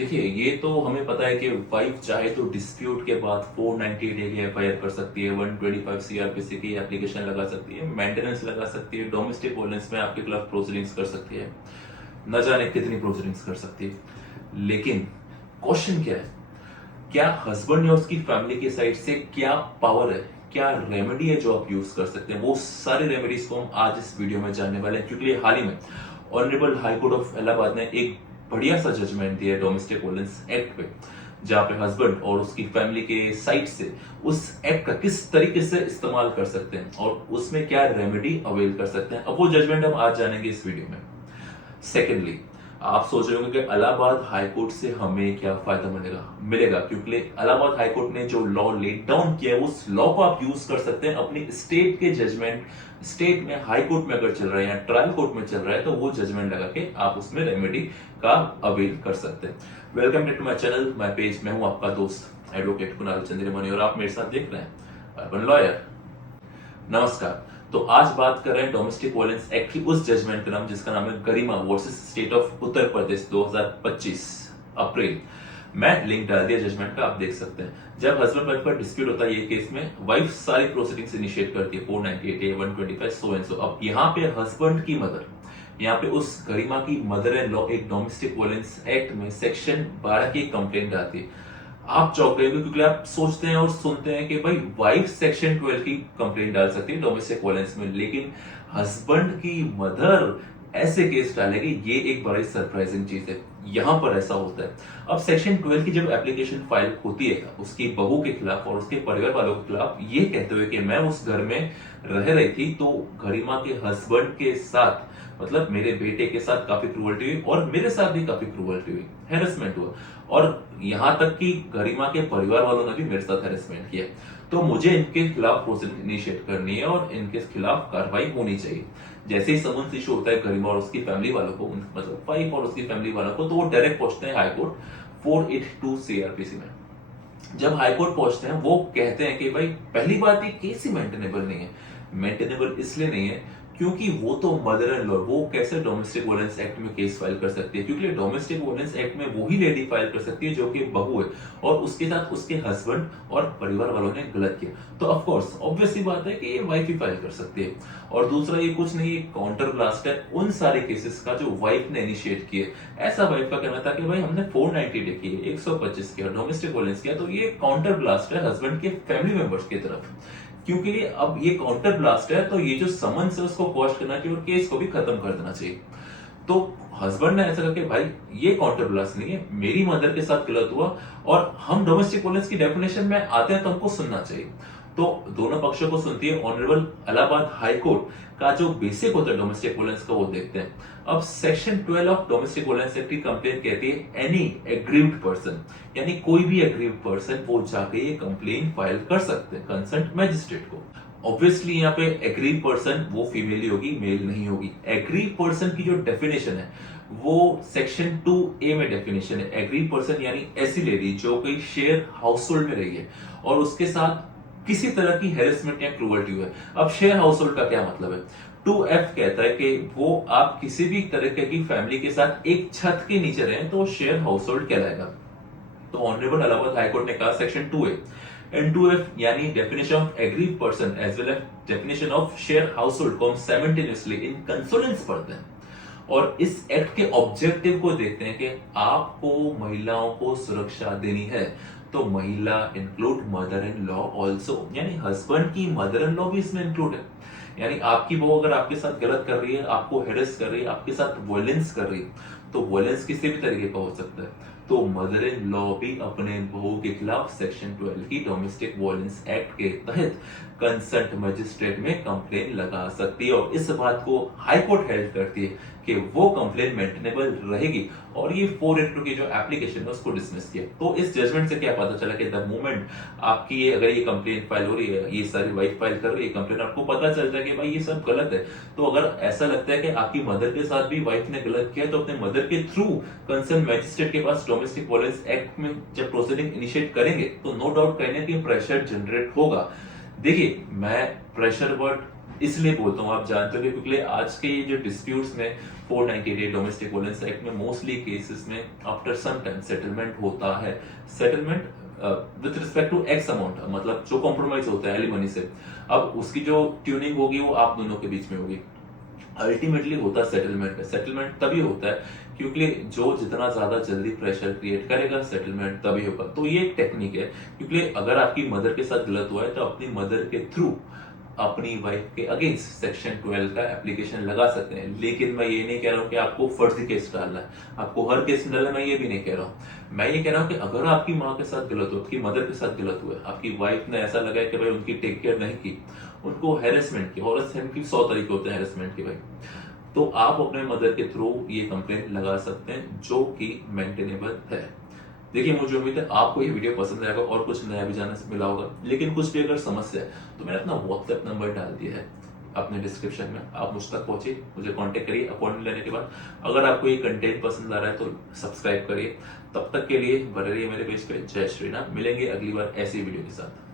देखिए, ये तो हमें पता है कि वाइफ चाहे तो डिस्प्यूट के बाद 498 डे की एफआईआर कर सकती है, 125 सीआरपीसी की एप्लीकेशन लगा सकती है, मेंटेनेंस लगा सकती है, डोमेस्टिक वायलेंस में आपके खिलाफ प्रोसीडिंग्स कर सकती है, न जाने कितनी प्रोसीडिंग्स कर सकती है। लेकिन क्वेश्चन क्या है, क्या हस्बैंड या उसकी फैमिली की साइड से क्या पावर है, क्या रेमेडी है जो आप यूज कर सकते हैं? वो सारी रेमेडीज को हम आज इस वीडियो में जानने वाले हैं, क्योंकि हाल ही में honourable high court of Allahabad ने एक बढ़िया सा जजमेंट दिया है डोमेस्टिक वायलेंस एक्ट पे, जहां पे हस्बैंड और उसकी फैमिली के साइड से उस एक्ट का किस तरीके से इस्तेमाल कर सकते हैं और उसमें क्या रेमेडी अवेल कर सकते हैं। अब वो जजमेंट हम आज जानेंगे इस वीडियो में। सेकेंडली, आप सोच रहे होंगे कि इलाहाबाद हाईकोर्ट से हमें क्या फायदा मिलेगा क्योंकि इलाहाबाद हाईकोर्ट ने जो लॉ लेट डाउन किया है उस लॉ को आप यूज कर सकते हैं अपनी स्टेट के जजमेंट, स्टेट में हाई कोर्ट में अगर चल रहा है या ट्रायल कोर्ट में चल रहा है तो वो जजमेंट लगा के आप उसमें रेमेडी का अवेल कर सकते हैं। Welcome to my channel, my page. मैं हूं आपका दोस्त एडवोकेट कुणाल चंद्रमणि और आप मेरे साथ देख रहे हैं अर्बन लॉयर। नमस्कार। तो आज बात कर रहे हैं डोमेस्टिक वायलेंस एक्ट की उस जजमेंट का नाम जिसका नाम है गरिमा versus state of Uttar Pradesh 2025 अप्रैल। मैं लिंक डाल दिया जजमेंट का, आप देख सकते हैं। जब हस्बैंड वाइफ का डिस्प्यूट होता है ये केस में, वाइफ सारी प्रोसीडिंग्स इनिशिएट करती है, 498 125 सो एंड सो। अब यहाँ पे हस्बैंड की मदर, यहाँ पे उस गरिमा की मदर एंड लॉ एक डोमेस्टिक वायलेंस एक्ट में सेक्शन 12 की कंप्लेंट आती है। आप चौंक गए क्योंकि आप सोचते हैं और सुनते हैं कि भाई वाइफ सेक्शन 12 की कंप्लेंट डाल सकती है डोमेस्टिक वायलेंस में, लेकिन हस्बैंड की मदर ऐसे केस डालेगी, ये एक बड़ी सरप्राइजिंग चीज है। यहां पर ऐसा होता है। अब सेक्शन 12 की जब एप्लीकेशन फाइल होती है उसकी बहू के खिलाफ और उसके परिवार वालों के खिलाफ, ये कहते हुए कि मैं उस घर में रह रही थी तो गरिमा के हस्बैंड के साथ, मतलब मेरे बेटे के साथ काफी क्रूअल्टी हुई और मेरे साथ भी काफी क्रूअल्टी हुई, हैरेसमेंट हुआ, और यहां तक कि गरिमा के परिवार वालों ने भी मेरे साथ हैरेसमेंट किया। तो मुझे इनके खिलाफ प्रोसीडिंग इनिशिएट करनी है और इनके खिलाफ कार्रवाई होनी चाहिए। जैसे ही समन्स इशू होता है गरिमा और उसकी फैमिली वालों को, मतलब वाइफ और उसकी फैमिली वालों को, तो वो डायरेक्ट पहुंचते हैं हाईकोर्ट 482 सीआरपीसी में। जब हाईकोर्ट पहुंचते हैं वो कहते हैं कि भाई पहली बात, ये केस ही मेंटेनेबल नहीं है। मेंटेनेबल इसलिए नहीं है क्योंकि वो तो मदर इन लॉ, वो कैसे डोमेस्टिक वायलेंस एक्ट में केस फाइल कर सकती है? क्योंकि डोमेस्टिक वायलेंस एक्ट में वही लेडी फाइल कर सकती है जो कि बहू है और उसके साथ उसके हस्बैंड और परिवार वालों ने गलत किया। तो ऑफ कोर्स ऑब्वियस सी बात है कि ये वाइफ ही फाइल कर सकती है। और दूसरा, ये कुछ नहीं, ये काउंटर ब्लास्ट है उन सारे केसेस का जो वाइफ ने इनिशिएट किए। ऐसा वाइफ का कहना था कि भाई हमने 490 डे किए, 125 किया, डोमेस्टिक वायलेंस किया, तो ये काउंटर ब्लास्ट है हस्बैंड के फैमिली मेंबर्स की तरफ। क्योंकि अब ये काउंटर ब्लास्ट है तो ये जो समन्स है उसको क्वॉश करना चाहिए और केस को भी खत्म कर देना चाहिए। तो हस्बैंड ने ऐसा करके, भाई ये काउंटर ब्लास्ट नहीं है, मेरी मदर के साथ गलत हुआ और हम डोमेस्टिक वायलेंस की डेफिनेशन में आते हैं तो हमको सुनना चाहिए। तो दोनों पक्षों को सुनती है ऑनरेबल इलाहाबाद हाई कोर्ट का जो बेसिक होता है डोमेस्टिक वायलेंस का, वो देखते हैं। अब section 12 of domestic violence act की कंप्लेंट कहती है एनी एग्रीव्ड पर्सन, यानी कोई भी एग्रीव्ड पर्सन वो जाके ये कंप्लेंट फाइल कर सकते हैं कंसर्न मैजिस्ट्रेट को। ऑब्वियसली यहाँ पे एग्रीव पर्सन वो फीमेल ही होगी, मेल नहीं होगी। एग्रीव पर्सन की जो डेफिनेशन है वो सेक्शन 2A में डेफिनेशन है। एग्रीव पर्सन यानी ऐसी लेडी जो कोई शेयर हाउस होल्ड में रही है और उसके साथ किसी तरह की हेरेसमेंट या क्रूअल्टी हुई है। अब शेयर हाउस होल्ड का क्या मतलब है? 2F कहता है कि वो आप किसी भी तरह की फैमिली के साथ एक छत के नीचे रहे तो शेयर हाउस होल्ड कहलाएगा। तो ऑनरेबल इलाहाबाद हाईकोर्ट ने कहा सेक्शन 2A एंड 2F यानी definition of aggrieve person as well as definition of share household को हम साइमल्टेनियसली इन कंसोनेंस पढ़ते हैं और इस एक्ट के ऑब्जेक्टिव को देखते हैं कि आपको महिलाओं को सुरक्षा देनी है। तो महिला include mother in law also, यानी हस्बैंड की मदर इन लॉ भी इसमें इंक्लूड है। यानी आपकी बहू अगर आपके साथ गलत कर रही है, आपको हेरेस कर रही है, आपके साथ वायलेंस कर रही है, तो वायलेंस किसी भी तरीके का हो सकता है। तो मदर इन लॉ भी अपने बहू के खिलाफ सेक्शन 12 की डोमेस्टिक वायलेंस एक्ट के तहत कंसर्ट मजिस्ट्रेट में कंप्लेन लगा सकती है और इस बात को हाई कोर्ट हेल्प करती है कि वो कंप्लेन मेंटेनेबल रहेगी और ये 482 की जो एप्लीकेशन है उसको डिसमिस किया। तो इस जजमेंट से क्या पता चला कि द मोमेंट आपकी अगर ये कंप्लेन फाइल हो रही है, ये सारी वाइफ फाइल कर रही है कंप्लेन, आपको पता चलता है कि भाई ये सब गलत है, तो अगर ऐसा लगता है कि आपकी मदर के साथ भी वाइफ ने गलत किया तो अपने मदर के थ्रू कंसर्न मैजिस्ट्रेट के पास डोमेस्टिक वायलेंस एक्ट में जब प्रोसीडिंग इनिशिएट करेंगे तो नो डाउट कहीं ना कहीं प्रेशर जनरेट होगा। देखिए, मैं प्रेशर वर्ड इसलिए बोलता हूँ, आप जानते हो कि क्योंकि आज के ये जो डिस्प्यूट्स में 498 डोमेस्टिक वायलेंस एक्ट में मोस्टली केसेस में आफ्टर सम टाइम सेटलमेंट होता है। Settlement with respect to X amount, मतलब जो कॉम्प्रोमाइज होता है एलिमनी से, अब उसकी जो ट्यूनिंग होगी वो आप दोनों के बीच में होगी। अल्टीमेटली होता सेटलमेंट है। सेटलमेंट तभी होता है क्योंकि जो जितना ज्यादा जल्दी प्रेशर क्रिएट करेगा सेटलमेंट तभी होगा। तो ये एक टेक्निक है, क्योंकि अगर आपकी मदर के साथ गलत हुआ है तो अपनी मदर के थ्रू अपनी वाइफ के अगेंस्ट सेक्शन 12 का एप्लीकेशन लगा सकते हैं। लेकिन मैं ये नहीं कह रहा हूं कि आपको फर्जी केस डालना है, आपको हर केस में डालना, मैं ये भी नहीं कह रहा हूं। मैं ये कह रहा हूं कि अगर आपकी माँ के साथ गलत हुआ, आपकी मदर के साथ गलत हुआ, आपकी वाइफ ने ऐसा लगा कि भाई उनकी टेक केयर नहीं की, उनको हेरेसमेंट की, हेरेसमेंट की 100 तरीके होते हैं हेरेसमेंट के भाई, तो आप अपने मदर के थ्रू ये कंप्लेंट लगा सकते हैं, जो कि मेंटेनेबल है। देखिए, मुझे उम्मीद है आपको ये वीडियो पसंद आएगा और कुछ नया भी जानने से मिला होगा। लेकिन कुछ भी अगर समस्या है तो मैंने अपना व्हाट्सएप नंबर डाल दिया है अपने डिस्क्रिप्शन में, आप मुझ तक पहुंचिए, मुझे कांटेक्ट करिए अपॉइंटमेंट लेने के बाद। अगर आपको ये कंटेंट पसंद आ रहा है तो सब्सक्राइब करिए। तब तक के लिए बने रहिए मेरे पेज पे। जय श्री राम। मिलेंगे अगली बार ऐसी वीडियो के साथ।